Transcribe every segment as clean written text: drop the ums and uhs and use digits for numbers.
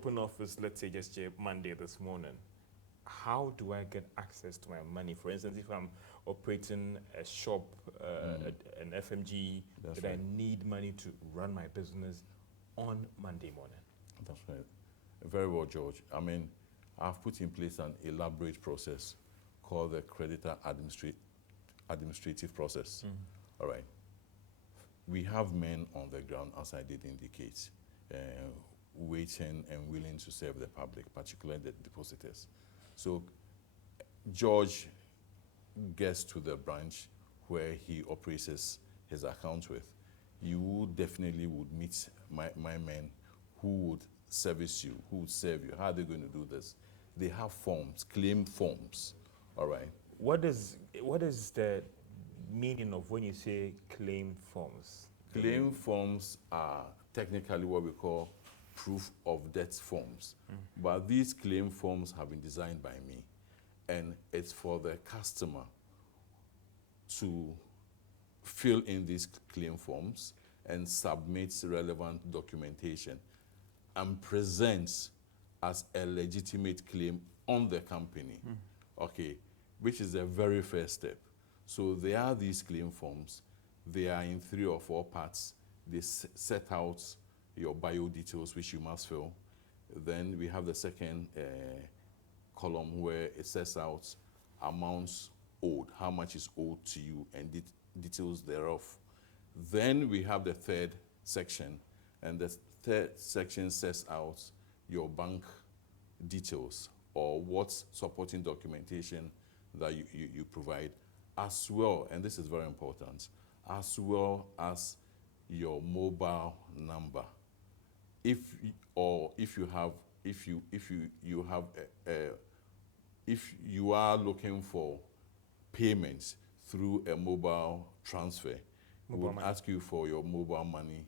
open office, let's say just Monday this morning, how do I get access to my money? For instance, if I'm operating a shop, an FMG, That's that I right. need money to run my business on Monday morning. That's right. Very well, George. I mean, I've put in place an elaborate process called the creditor administrative process. All right. We have men on the ground, as I did indicate, waiting and willing to serve the public, particularly the depositors. So George gets to the branch where he operates his account with. You definitely would meet my men who would service you, who would serve you. How are they going to do this? They have forms, claim forms, all right? What is the meaning of when you say claim forms? Claim forms are technically what we call proof of debt forms. But these claim forms have been designed by me, and it's for the customer to fill in these claim forms and submit relevant documentation and present as a legitimate claim on the company, okay, which is the very first step. So there are these claim forms. They are in 3 or 4 parts. They set out your bio details, which you must fill. Then we have the second column where it sets out amounts owed, how much is owed to you, and details thereof. Then we have the third section, and the third section sets out your bank details or what supporting documentation that you provide, as well, and this is very important, as well as your mobile number. If you are looking for payments through a mobile transfer, we would ask you for your mobile money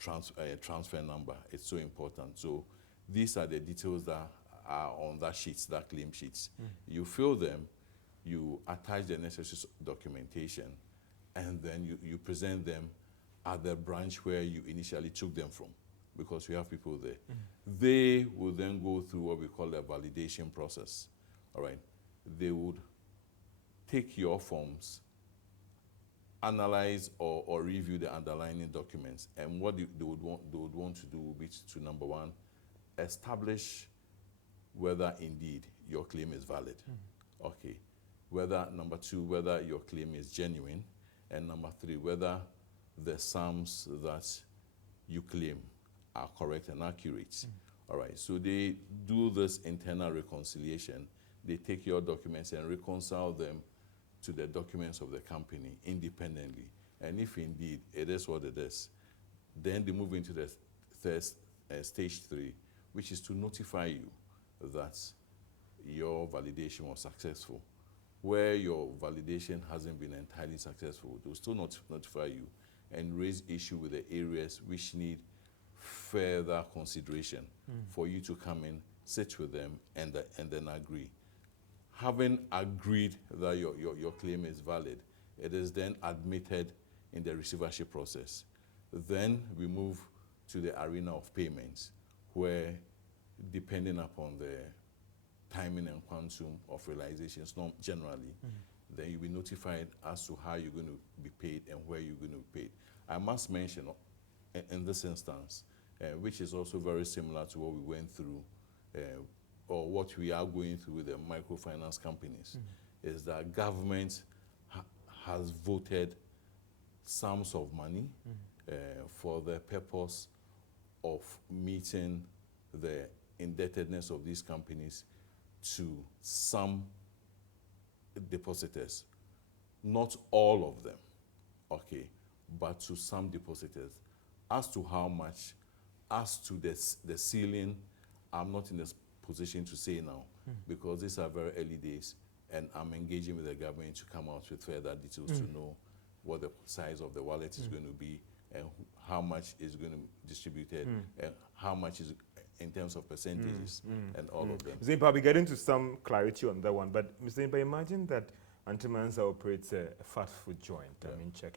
transfer number. It's so important. So these are the details that are on that sheet, that claim sheets. You fill them, you attach the necessary documentation, and then you present them at the branch where you initially took them from, because we have people there. They will then go through what we call a validation process. All right. They would take your forms, analyze or review the underlying documents, and what they would want to do would be to, number one, establish whether indeed your claim is valid. Okay. Number 2, whether your claim is genuine, and number 3, whether the sums that you claim are correct and accurate. All right. So they do this internal reconciliation. They take your documents and reconcile them to the documents of the company independently. And if indeed it is what it is, then they move into the third stage 3, which is to notify you that your validation was successful. Where your validation hasn't been entirely successful, they'll still notify you and raise issue with the areas which need further consideration for you to come in, sit with them, and then agree. Having agreed that your claim is valid, it is then admitted in the receivership process. Then we move to the arena of payments, where depending upon the timing and quantum of realizations, not generally, then you'll be notified as to how you're going to be paid and where you're going to be paid. I must mention in this instance, which is also very similar to what we went through, or what we are going through with the microfinance companies, is that government has voted sums of money for the purpose of meeting the indebtedness of these companies to some depositors. Not all of them, okay, but to some depositors. As to how much, as to the ceiling, I'm not in a position to say now, because these are very early days, and I'm engaging with the government to come out with further details to know what the size of the wallet is going to be, and how much is going to be distributed, and how much is in terms of percentages, and all of them. Mr. Impa, we get into some clarity on that one, but Mr. Impa, imagine that Auntie Mansa operates a fast food joint. I mean, check.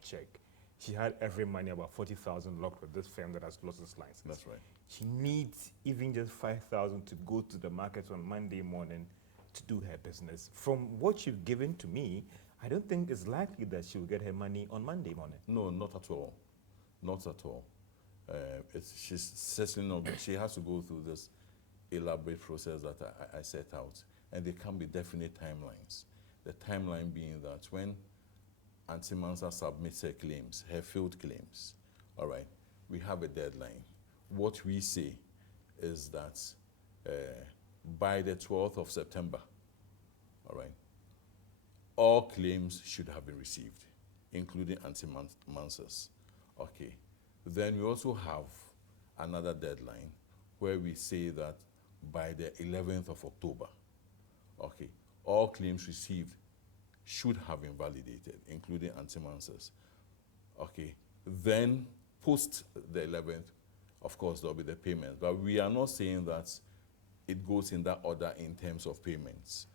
she had every money, about 40,000 locked with this firm that has lost its license. That's right. She needs even just 5,000 to go to the market on Monday morning to do her business. From what you've given to me, I don't think it's likely that she will get her money on Monday morning. No, not at all. Not at all. She's certainly not. She has to go through this elaborate process that I set out, and there can be definite timelines. The timeline being that when Auntie Mansa submits her claims, her field claims, all right, we have a deadline. What we say is that by the 12th of September, all right, all claims should have been received, including Auntie Mansa's. Okay. Then we also have another deadline where we say that by the 11th of October, okay, all claims received should have been validated, including Auntie Mansa's. Okay. Then post the 11th, of course, there'll be the payment. But we are not saying that it goes in that order in terms of payments.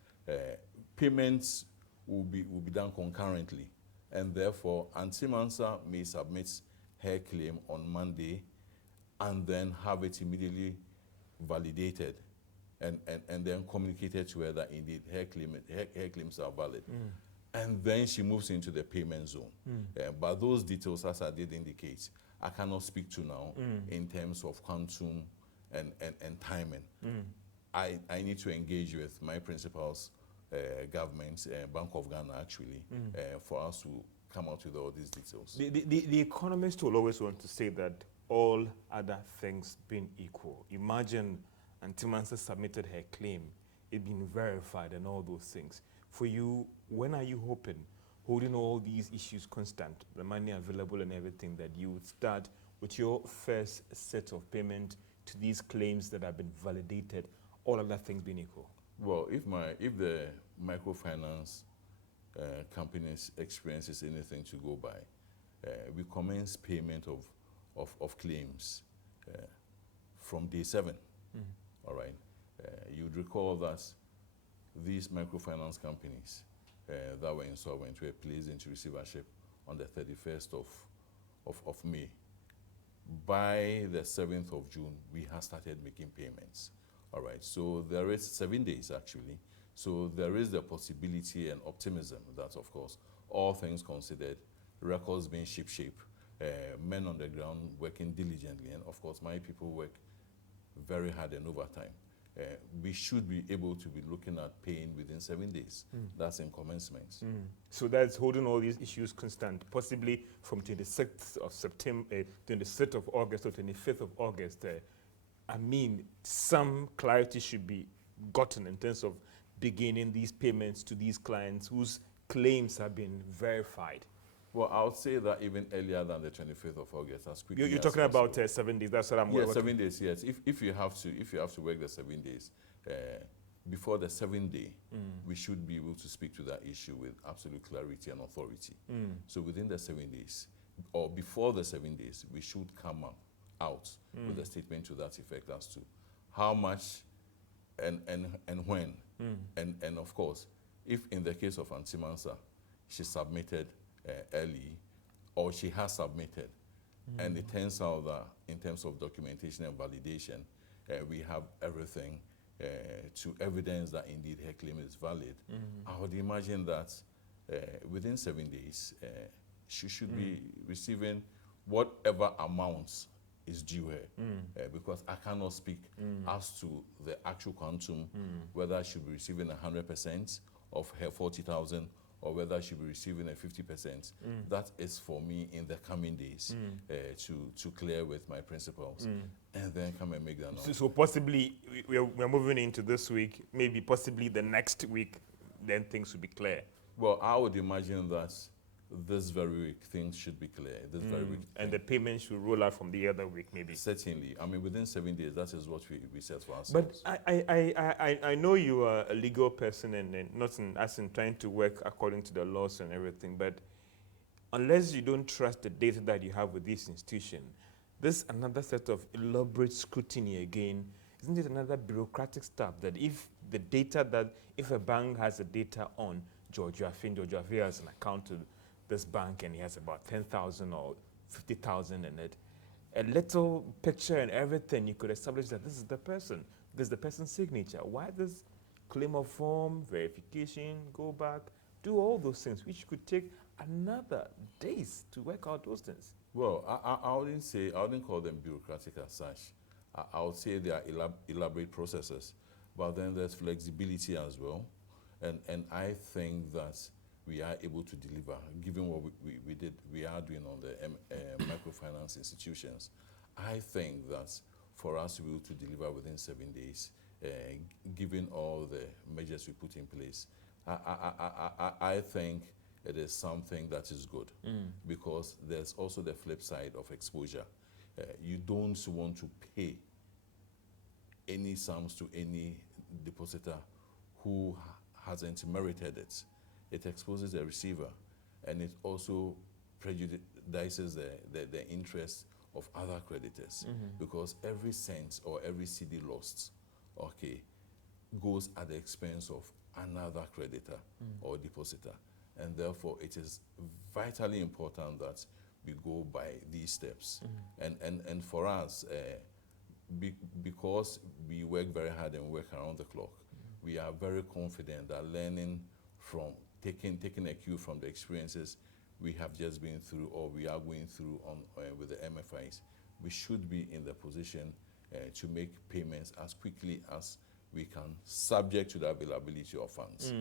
Payments will be done concurrently, and therefore Auntie Mansa may submit her claim on Monday and then have it immediately validated and then communicated to her that indeed her claims are valid. And then she moves into the payment zone. But those details, as I did indicate, I cannot speak to now in terms of quantum and timing. I need to engage with my principals, government, Bank of Ghana actually, for us to come out with all these details. The economist will always want to say that all other things being equal. Imagine Auntie Mansa submitted her claim, it being verified and all those things. For you, when are you hoping, holding all these issues constant, the money available and everything, that you would start with your first set of payment to these claims that have been validated, all other things being equal? Well, if the microfinance company's experience is anything to go by, we commence payment of claims from day 7. All right. You'd recall that these microfinance companies that were insolvent were placed into receivership on the 31st of May. By the 7th of June, we have started making payments. All right. So there is 7 days actually. So there is the possibility and optimism that, of course, all things considered, records being ship-shape, men on the ground working diligently, and of course, my people work very hard and overtime. We should be able to be looking at paying within 7 days. That's in commencement. So that's holding all these issues constant, possibly from 26th of September, 26th of August or 25th of August. I mean, some clarity should be gotten in terms of beginning these payments to these clients whose claims have been verified. Well, I would say that even earlier than the 25th of August, as quickly You're as talking about possible. 7 days. That's what I'm Yes, working. 7 days. Yes, if you have to work the 7 days before the 7th day, we should be able to speak to that issue with absolute clarity and authority. So within the 7 days, or before the 7 days, we should come out with a statement to that effect as to how much and when, and of course, if in the case of Auntie Mansa, she submitted early, or she has submitted, and it turns out that in terms of documentation and validation, we have everything to evidence that indeed her claim is valid. I would imagine that within 7 days, she should be receiving whatever amounts is due her, because I cannot speak as to the actual quantum, whether she be receiving 100% of her 40,000 or whether she'll be receiving a 50%. That is for me in the coming days to clear with my principals and then come and make that known. So possibly we're moving into this week, maybe possibly the next week, then things will be clear. Well, I would imagine that this very week things should be clear. This very week. And the payment should roll out from the other week, maybe. Certainly. I mean, within 7 days, that is what we set for ourselves. But I know you are a legal person and not as in trying to work according to the laws and everything, but unless you don't trust the data that you have with this institution, this another set of elaborate scrutiny again. Isn't it another bureaucratic stuff that if the data if a bank has the data on George Wiafe has an account to this bank and he has about 10,000 or 50,000 in it, a little picture and everything, you could establish that this is the person, this is the person's signature. Why this claim of form, verification, go back, do all those things, which could take another days to work out those things? Well, I wouldn't call them bureaucratic as such. I would say they are elaborate processes, but then there's flexibility as well. And I think that we are able to deliver, given what we are doing on the microfinance institutions. I think that for us to be able to deliver within 7 days, given all the measures we put in place, I think it is something that is good, because there's also the flip side of exposure. You don't want to pay any sums to any depositor who hasn't merited it. It exposes the receiver, and it also prejudices the interest of other creditors, because every cent or every CD lost, okay, goes at the expense of another creditor or depositor. And therefore, it is vitally important that we go by these steps. And for us, because we work very hard and work around the clock, we are very confident that learning from, taking a cue from the experiences we have just been through or we are going through on with the MFIs, we should be in the position to make payments as quickly as we can, subject to the availability of funds.